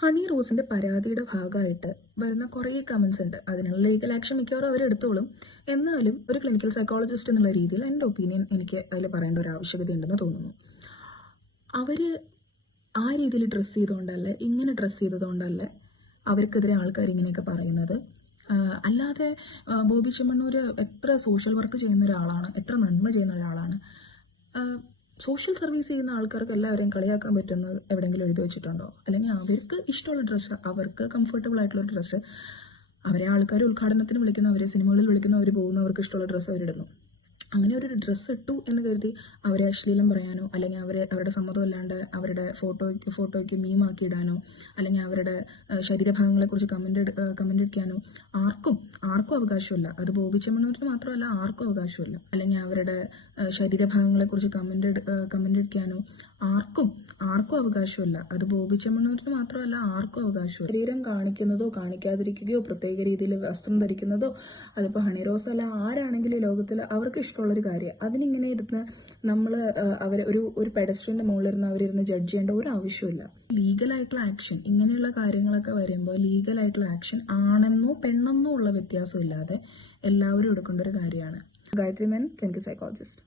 Honey റോസിന്റെ പരാതിയുടെ ഭാഗമായിട്ട് വരുന്ന കുറേ കമൻസ് ഉണ്ട്. അതിനുള്ള ലീഗൽ ആക്ഷൻ മിക്കവാറും അവർ എടുത്തോളും. എന്നാലും ഒരു ക്ലിനിക്കൽ സൈക്കോളജിസ്റ്റ് എന്നുള്ള രീതിയിൽ എൻ്റെ ഒപ്പീനിയൻ എനിക്ക് അതിൽ പറയേണ്ട ഒരു ആവശ്യകത ഉണ്ടെന്ന് തോന്നുന്നു. അവർ ആ രീതിയിൽ ഡ്രസ്സ് ചെയ്തുകൊണ്ടല്ലേ, ഇങ്ങനെ ഡ്രസ്സ് ചെയ്തതുകൊണ്ടല്ലേ അവർക്കെതിരെ ആൾക്കാർ ഇങ്ങനെയൊക്കെ പറയുന്നത്. അല്ലാതെ ബോബി ചെമ്മണ്ണൂർ എത്ര സോഷ്യൽ വർക്ക് ചെയ്യുന്ന ഒരാളാണ്, എത്ര നന്മ ചെയ്യുന്ന ഒരാളാണ്. സോഷ്യൽ സർവീസ് ചെയ്യുന്ന ആൾക്കാർക്ക് എല്ലാവരെയും കളിയാക്കാൻ പറ്റുന്നത് എവിടെയെങ്കിലും എഴുതി വെച്ചിട്ടുണ്ടോ? അല്ലെങ്കിൽ അവർക്ക് ഇഷ്ടമുള്ള ഡ്രസ്സ്, അവർക്ക് കംഫർട്ടബിൾ ആയിട്ടുള്ള ഡ്രസ്സ്, അവരെ ആൾക്കാർ ഉദ്ഘാടനത്തിന് വിളിക്കുന്ന, അവരെ സിനിമകളിൽ വിളിക്കുന്ന, അവർ പോകുന്നവർക്ക് ഇഷ്ടമുള്ള ഡ്രസ്സ് അവരിടുന്നു. അങ്ങനെ ഒരു ഡ്രസ്സ് ഇട്ടു എന്ന് കരുതി അവരെ അശ്ലീലം പറയാനോ, അല്ലെങ്കിൽ അവരുടെ സമ്മതം അല്ലാണ്ട് അവരുടെ ഫോട്ടോയ്ക്ക് മീമാക്കി ഇടാനോ, അല്ലെങ്കിൽ അവരുടെ ശരീരഭാഗങ്ങളെക്കുറിച്ച് കമൻ്റ് അടിക്കാനോ ആർക്കും അവകാശമില്ല. അത് ബോബി ചെമ്മണ്ണൂരിന് മാത്രമല്ല, ആർക്കും അവകാശമില്ല. അല്ലെങ്കിൽ അവരുടെ ശരീരഭാഗങ്ങളെക്കുറിച്ച് കമൻ്റ് അടിക്കാനോ ആർക്കും അവകാശമില്ല. അത് ബോബി ചെമ്മണ്ണൂരിന് മാത്രമല്ല, ആർക്കും അവകാശമില്ല. ശരീരം കാണിക്കുന്നതോ കാണിക്കാതിരിക്കുകയോ പ്രത്യേക രീതിയിൽ വസ്ത്രം ധരിക്കുന്നതോ, അതിപ്പോൾ ഹണി റോസ് അല്ല ആരാണെങ്കിലും ഈ ലോകത്തിൽ അവർക്ക് ഇഷ്ടമുള്ളൊരു കാര്യം. അതിനിങ്ങനെ ഇരുന്ന് നമ്മൾ അവരെ ഒരു പെഡസ്ട്രിന്റെ മുകളിലിരുന്ന് അവരിരുന്ന് ജഡ്ജ് ചെയ്യേണ്ട ഒരു ആവശ്യമില്ല. ലീഗലായിട്ടുള്ള ആക്ഷൻ, ഇങ്ങനെയുള്ള കാര്യങ്ങളൊക്കെ വരുമ്പോൾ ലീഗലായിട്ടുള്ള ആക്ഷൻ ആണെന്നോ പെണ്ണെന്നോ ഉള്ള വ്യത്യാസമില്ലാതെ എല്ലാവരും എടുക്കേണ്ട ഒരു കാര്യമാണ്. Gayathri Menon, clinical psychologist.